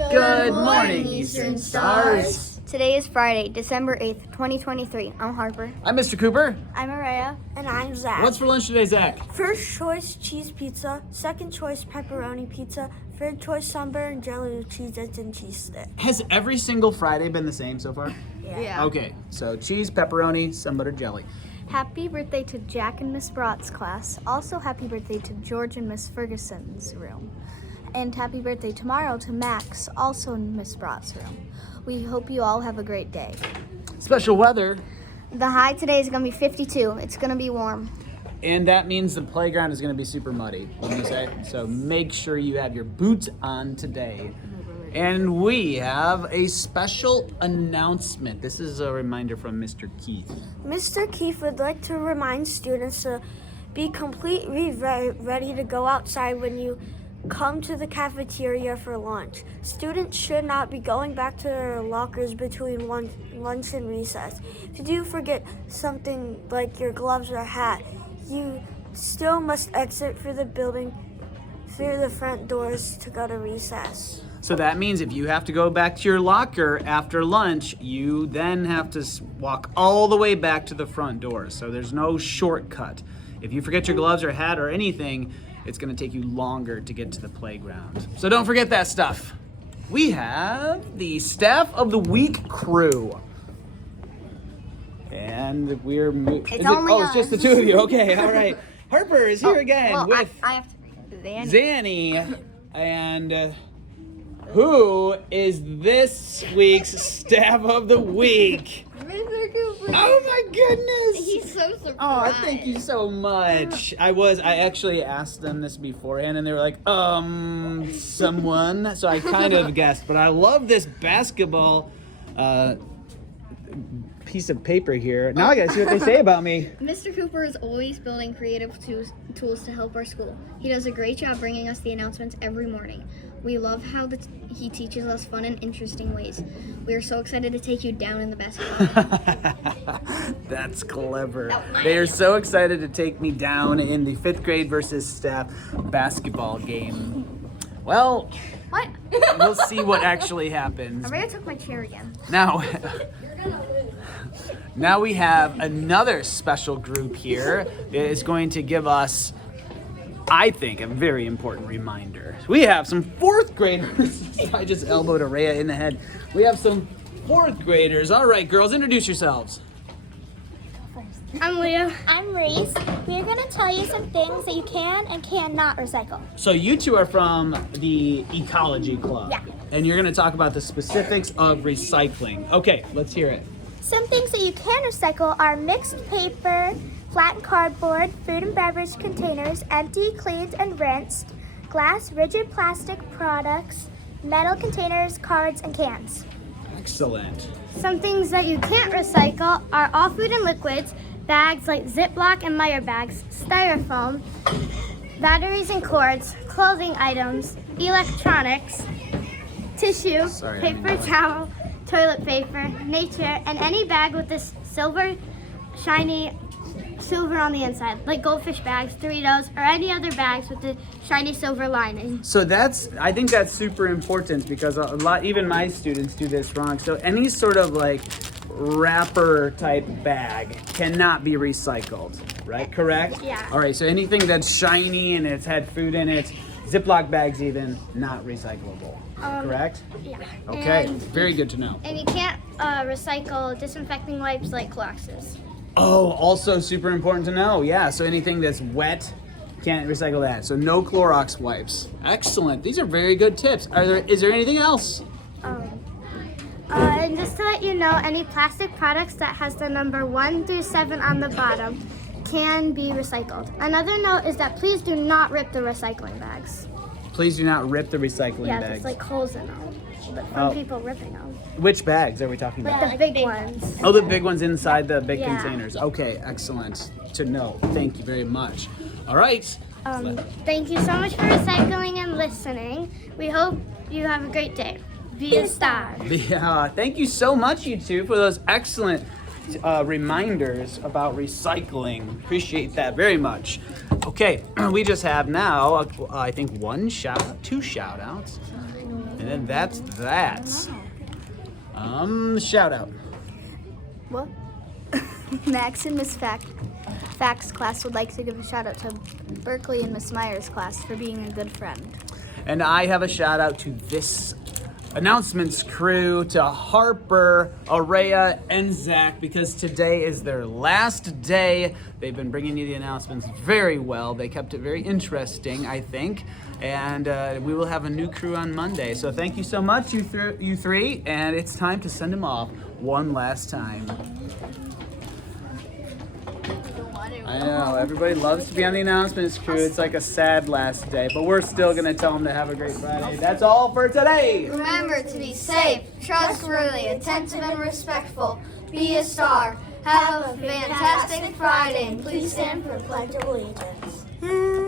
Good morning, Eastern Stars. Today is Friday, December 8th, 2023. I'm Harper. I'm Mr. Cooper. I'm Araya. And I'm Zach. What's for lunch today, Zach? First choice, cheese pizza. Second choice, pepperoni pizza. Third choice, sunburn and jelly with cheese and cheese stick. Has every single Friday been the same so far? Yeah. Okay, so cheese, pepperoni, some butter jelly. Happy birthday to Jack and Miss Broad's class. Also, happy birthday to George and Miss Ferguson's room. And happy birthday tomorrow to Max, also in Miss Broad's room. We hope you all have a great day. Special weather. The high today is going to be 52. It's going to be warm. And that means the playground is going to be super muddy, wouldn't you say? So make sure you have your boots on today. And we have a special announcement. This is a reminder from Mr. Keith. Mr. Keith would like to remind students to be completely ready to go outside when you come to the cafeteria for lunch. Students should not be going back to their lockers between lunch and recess. If you do forget something like your gloves or hat, you still must exit through the building through the front doors to go to recess. So that means if you have to go back to your locker after lunch, you then have to walk all the way back to the front door. So there's no shortcut. If you forget your gloves or hat or anything, it's going to take you longer to get to the playground. So don't forget that stuff. We have the Staff of the Week crew. And we're... it's just the two of you. Okay, all right. Harper is here again with I have to read Zanny. And who is this week's Staff of the Week? Mr. Cooper. Oh my goodness! He's so surprised. Oh, thank you so much. I actually asked them this beforehand and they were like, someone. So I kind of guessed, but I love this basketball piece of paper here. Now I gotta see what they say about me. Mr. Cooper is always building creative tools to help our school. He does a great job bringing us the announcements every morning. We love how he teaches us fun and interesting ways. We are so excited to take you down in the basketball. That's clever. They are so excited to take me down in the 5th grade versus staff basketball game. Well, What? we'll see what actually happens. Araya took my chair again. Now we have another special group here that is going to give us, I think, a very important reminder. We have some 4th graders. I just elbowed Araya in the head. We have some 4th graders. All right, girls, introduce yourselves. I'm Leah. I'm Reese. We're going to tell you some things that you can and cannot recycle. So you two are from the Ecology Club. Yeah. And you're going to talk about the specifics of recycling. Okay, let's hear it. Some things that you can recycle are mixed paper, flattened cardboard, food and beverage containers, empty, cleaned, and rinsed, glass, rigid plastic products, metal containers, cards, and cans. Excellent. Some things that you can't recycle are all food and liquids, bags like Ziploc and Meyer bags, styrofoam, batteries and cords, clothing items, electronics, tissue, paper towel, toilet paper, nature, and any bag with this shiny silver on the inside, like goldfish bags, Doritos, or any other bags with the shiny silver lining. So I think that's super important because a lot, even my students do this wrong. So any sort of like wrapper type bag cannot be recycled, right? Correct? Yeah. All right, so anything that's shiny and it's had food in it, Ziploc bags even, not recyclable. Correct? Yeah. Okay, And very good to know. And you can't recycle disinfecting wipes like Cloroxes. Oh, also super important to know. Yeah, so anything that's wet, can't recycle that. So no Clorox wipes. Excellent. These are very good tips. Is there anything else? And just to let you know, any plastic products that has the number 1 through 7 on the bottom can be recycled. Another note is that please do not rip the recycling bags. Please do not rip the recycling Yeah, bags. there's like holes in them from people ripping them. Which bags are we talking about? The big ones. Oh, the big ones inside the big Yeah. containers. Okay, excellent to know. Thank you very much. All right. Thank you so much for recycling and listening. We hope you have a great day. Be a star. Thank you so much, you two, for those excellent reminders about recycling. Appreciate that very much. Okay, we just have now, I think two shout outs. And then that's that. Shout out. What? Max and Miss Facts class would like to give a shout out to Berkeley and Miss Myers class for being a good friend. And I have a shout out to this announcements crew, to Harper, Araya, and Zach, because today is their last day. They've been bringing you the announcements very well. They kept it very interesting, I think. And we will have a new crew on Monday. So thank you so much, you three. And it's time to send them off one last time. I know, everybody loves to be on the announcements crew. It's like a sad last day, but we're still going to tell them to have a great Friday. That's all for today. Remember to be safe, trustworthy, attentive, and respectful. Be a star. Have a fantastic Friday, and please stand for Pledge of Allegiance.